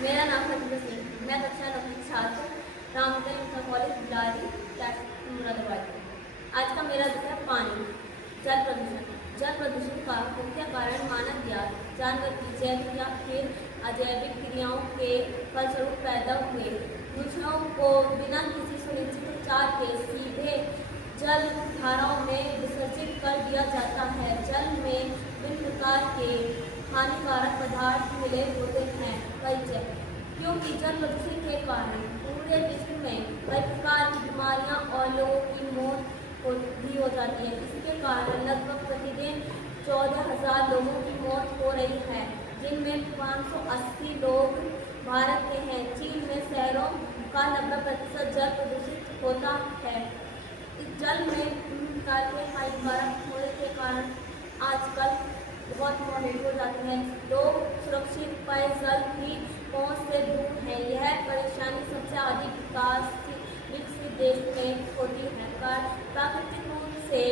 मेरा नाम प्रतिभा सिंह, मैं कक्षा 9 की छात्र रामदेव इंटर कॉलेज बिलारी मुरादाबाद। आज का मेरा विषय पानी। जल प्रदूषण। जल प्रदूषण का मुख्य कारण मानव या जानवर की जैविक या फिर अजैविक क्रियाओं के फलस्वरूप पैदा हुए दूषणों को बिना किसी सुनिश्चित उपचार के सीधे जल धाराओं में विसर्जित कर दिया जाता है। जल में विभिन्न प्रकार के हानिकारक पदार्थ मिले होते हैं। क्योंकि जल प्रदूषण के कारण पूरे विश्व में कई प्रकार की बीमारियां और लोगों की मौत भी हो जाती है। इसके कारण लगभग प्रतिदिन 14,000 लोगों की मौत हो रही है, जिनमें 580 लोग भारत के हैं। चीन में शहरों का 90% जल प्रदूषित होता है। इस जल में विभिन्न प्रकार के हानिकारक होने के कारण आजकल बहुत मौत हो जाती है। लोग सुरक्षित पेयजल की पहुंच से दूर है। यह परेशानी सबसे अधिक विकसित देश में होती है। प्राकृतिक रूप से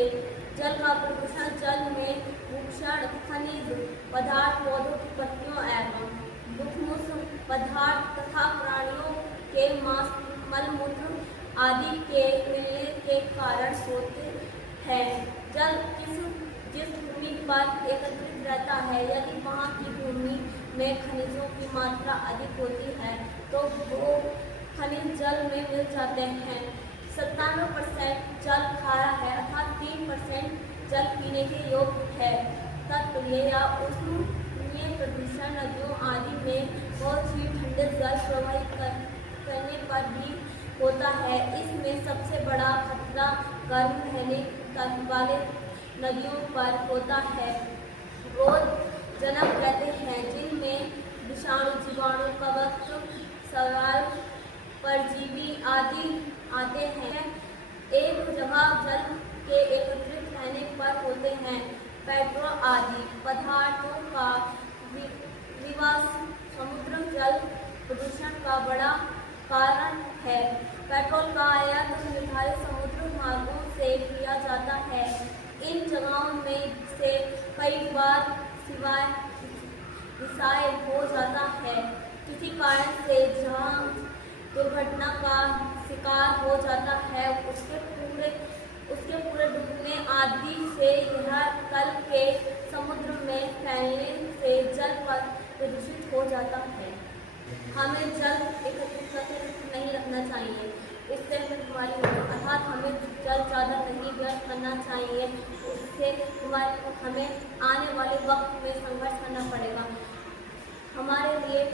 जल का प्रदूषण जल में भूक्षण, खनिज पदार्थ, पौधों की पत्तियों एवं दुग्धमूत्र पदार्थ तथा प्राणियों के मलमूत्र आदि के मिलने के कारण होते हैं। जल जिस भूमि पर एकत्रित रहता है, यदि वहाँ की भूमि में खनिजों की मात्रा अधिक होती है तो वो खनिज जल में मिल जाते हैं। 97% जल खारा है अर्थात 3% जल पीने के योग्य है। तत्व या उष्मीय प्रदूषण नदियों आदि में बहुत ही ठंडे जल प्रवाहित करने पर भी होता है। इसमें सबसे बड़ा खतरा गर्म रहने वाले नदियों पर होता है। रोगजनक रहते हैं, जिनमें विषाणु, जीवाणु, कवक, शैवाल, परजीवी आदि आते हैं। एक जगह जल के एकत्रित रहने पर होते हैं। पेट्रोल आदि पदार्थों का निवास समुद्र जल प्रदूषण का बड़ा कारण है। पेट्रोल का आयात निर्धारित समुद्र मार्गों से किया जाता है। इन जगहों में से कई बार रिसाव हो जाता है। किसी कारण से जहां दुर्घटना का शिकार हो जाता है, उसके पूरे डूबने आदि से यह तल के समुद्र में फैलने से जल प्रदूषित हो जाता है। हमें जल एकत्रित करके नहीं रखना चाहिए, इससे बीमारी होगी। अर्थात हमें जल ज़्यादा नहीं व्यर्थ करना चाहिए, उससे हमें आने वाले वक्त में संघर्ष करना पड़ेगा। हमारे लिए